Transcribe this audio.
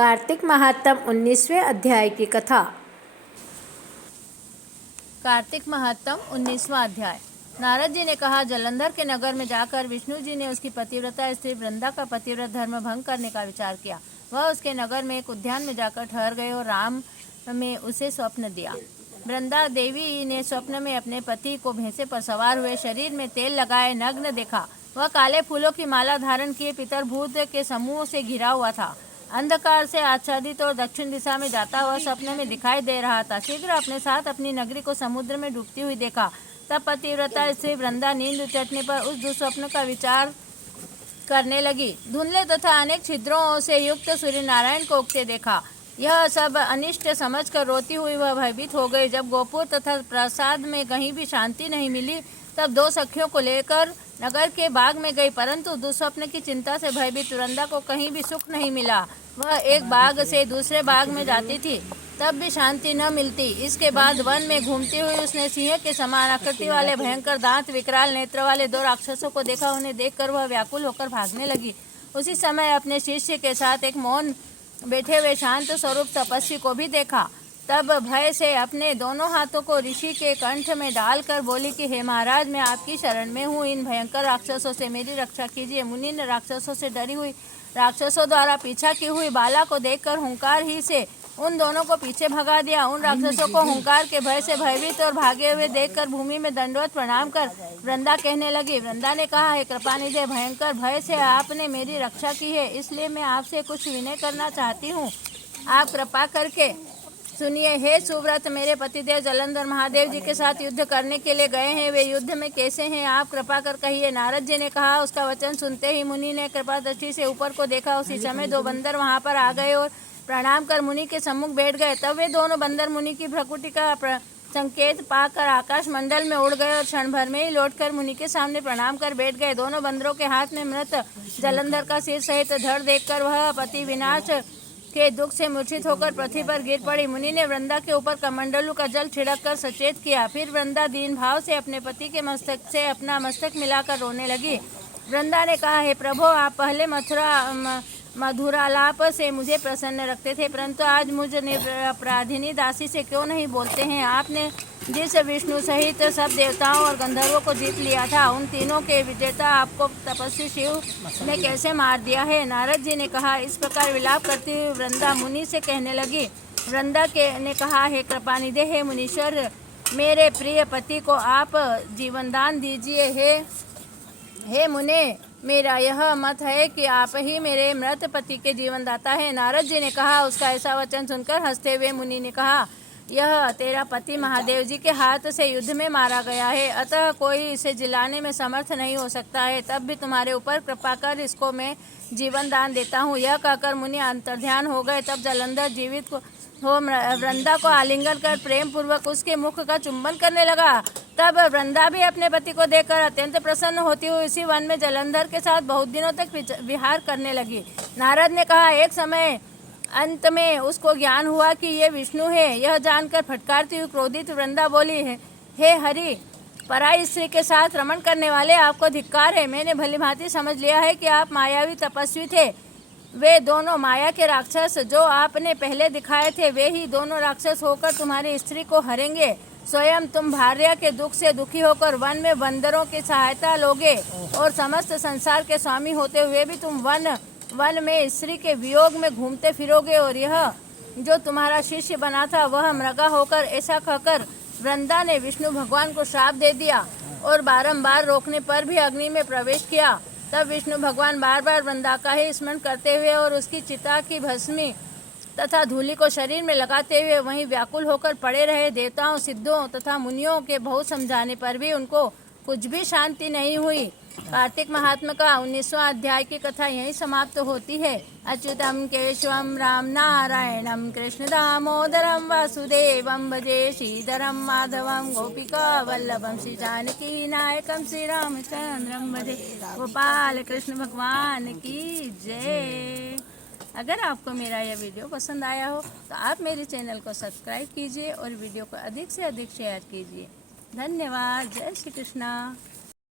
कार्तिक महात्म 19वें अध्याय की कथा। कार्तिक महात्म 19वां अध्याय। नारद जी ने कहा, जलंधर के नगर में जाकर विष्णु जी ने उसकी पतिव्रता स्त्री वृंदा का पतिव्रत धर्म भंग करने का विचार किया। वह उसके नगर में एक उद्यान में जाकर ठहर गए और राम में उसे स्वप्न दिया। वृंदा देवी ने स्वप्न में अपने पति को भैंसे पर सवार हुए, शरीर में तेल लगाए नग्न देखा। वह काले फूलों की माला धारण किए पितर भूत के समूह से घिरा हुआ था। अंधकार से आच्छादित और दक्षिण दिशा में जाता हुआ सपने में दिखाई दे रहा था। शीघ्र अपने साथ अपनी नगरी को समुद्र में डूबती हुई देखा। तब पतिव्रता स्त्री वृंदा नींद उचटने पर उस दुस्वप्न का विचार करने लगी। धुंधले तथा अनेक छिद्रों से युक्त सूर्य नारायण को उगते देखा। यह सब अनिष्ट समझकर रोती हुई वह भयभीत हो गई। जब गोपुर तथा प्रासाद में कहीं भी शांति नहीं मिली, तब दो सखियों को लेकर नगर के बाग में गई, परंतु दुस्वप्न की चिंता से भयभीत वृंदा को कहीं भी सुख नहीं मिला। वह एक बाग से दूसरे बाग में जाती थी, तब भी शांति न मिलती। इसके बाद वन में घूमती हुई उसने सिंह के समान आकृति वाले भयंकर दांत विकराल नेत्र वाले दो राक्षसों को देखा। उन्हें देखकर वह व्याकुल होकर भागने लगी। उसी समय अपने शिष्य के साथ एक मौन बैठे हुए शांत स्वरूप तपस्वी को भी देखा। तब भय से अपने दोनों हाथों को ऋषि के कंठ में डालकर बोली कि हे महाराज, मैं आपकी शरण में हूँ। इन भयंकर राक्षसों से मेरी रक्षा कीजिए। मुनि ने राक्षसों से डरी हुई राक्षसों द्वारा पीछा की हुई बाला को देखकर हुंकार ही से उन दोनों को पीछे भगा दिया। उन राक्षसों को हुंकार के भय से भयभीत और भागे हुए देखकर भूमि में दंडवत प्रणाम कर वृंदा कहने लगी। वृंदा ने कहा, हे कृपानिधे, भयंकर भय से आपने मेरी रक्षा की है, इसलिए मैं आपसे कुछ विनय करना चाहती हूँ। आप कृपा करके सुनिए। हे सुव्रत, मेरे पतिदेव जलंधर महादेव जी के साथ युद्ध करने के लिए गए हैं। वे युद्ध में कैसे हैं, आप कृपा कर कहिए। नारद जी ने कहा। उसका वचन सुनते ही मुनि ने कृपा दृष्टि से ऊपर को देखा। उसी समय दो बंदर वहां पर आ गए और प्रणाम कर मुनि के सम्मुख बैठ गए। तब वे दोनों बंदर मुनि की भ्रकुटी का संकेत पाकर आकाश मंडल में उड़ गए और क्षण भर में ही लौटकर मुनि के सामने प्रणाम कर बैठ गए। दोनों बंदरों के हाथ में मृत जलंधर का सिर सहित धड़ देखकर वह पति विनाश के दुख से मूर्छित होकर पृथ्वी पर गिर पड़ी। मुनि ने वृंदा के ऊपर कमंडलू का जल छिड़क कर सचेत किया। फिर वृंदा दीन भाव से अपने पति के मस्तक से अपना मस्तक मिलाकर रोने लगी। वृंदा ने कहा, हे प्रभु, आप पहले मधुरालाप से मुझे प्रसन्न रखते थे, परंतु आज मुझ अपराधिनी दासी से क्यों नहीं बोलते हैं। आपने जिस विष्णु सहित सब देवताओं और गंधर्वों को जीत लिया था, उन तीनों के विजेता आपको तपस्वी शिव ने कैसे मार दिया है। नारद जी ने कहा। इस प्रकार विलाप करती हुई वृंदा मुनि से कहने लगी। वृंदा ने कहा, हे कृपानिधे, हे मुनीश्वर, मेरे प्रिय पति को आप जीवन दान दीजिए। हे मुने, मेरा यह मत है कि आप ही मेरे मृत पति के जीवन दाता है। नारद जी ने कहा। उसका ऐसा वचन सुनकर हंसते हुए मुनि ने कहा, यह तेरा पति महादेव जी के हाथ से युद्ध में मारा गया है, अतः कोई इसे जिलाने में समर्थ नहीं हो सकता है। तब भी तुम्हारे ऊपर कृपा कर इसको मैं जीवन दान देता हूँ। यह कहकर मुनि अंतर्ध्यान हो गए। तब जलंधर जीवित हो वृंदा को आलिंगन कर प्रेम पूर्वक उसके मुख का चुंबन करने लगा। तब वृंदा भी अपने पति को देखकर अत्यंत प्रसन्न होती हुई उसी वन में जलंधर के साथ बहुत दिनों तक विहार करने लगी। नारद ने कहा, एक समय अंत में उसको ज्ञान हुआ कि ये विष्णु है। यह जानकर फटकारती हुई क्रोधित वृंदा बोली, हे हरि, पराई स्त्री के साथ रमण करने वाले, आपको धिक्कार है। मैंने भलीभांति समझ लिया है कि आप मायावी तपस्वी थे। वे दोनों माया के राक्षस जो आपने पहले दिखाए थे, वे ही दोनों राक्षस होकर तुम्हारी स्त्री को हरेंगे। स्वयं तुम भार्या के दुख से दुखी होकर वन में बंदरों की सहायता लोगे और समस्त संसार के स्वामी होते हुए भी तुम वन में स्त्री के वियोग में घूमते फिरोगे। और यह जो तुम्हारा शिष्य बना था वह मृगा होकर, ऐसा कहकर वृंदा ने विष्णु भगवान को श्राप दे दिया और बारंबार रोकने पर भी अग्नि में प्रवेश किया। तब विष्णु भगवान बार बार वृंदा का ही स्मरण करते हुए और उसकी चिता की भस्मी तथा धूलि को शरीर में लगाते हुए वहीं व्याकुल होकर पड़े रहे। देवताओं, सिद्धों तथा मुनियों के बहुत समझाने पर भी उनको कुछ भी शांति नहीं हुई। कार्तिक महात्मा का 19वां अध्याय की कथा यहीं समाप्त होती है। अच्युतम केशवम राम नारायणम कृष्ण दामोदरम वासुदेवम भजे श्रीधरम माधवम गोपिका वल्लभम श्री जानकी नायकम श्री रामचंद्रम भजे। गोपाल कृष्ण भगवान की जय। अगर आपको मेरा यह वीडियो पसंद आया हो तो आप मेरे चैनल को सब्सक्राइब कीजिए और वीडियो को अधिक से अधिक शेयर कीजिए। धन्यवाद। जय श्री कृष्णा।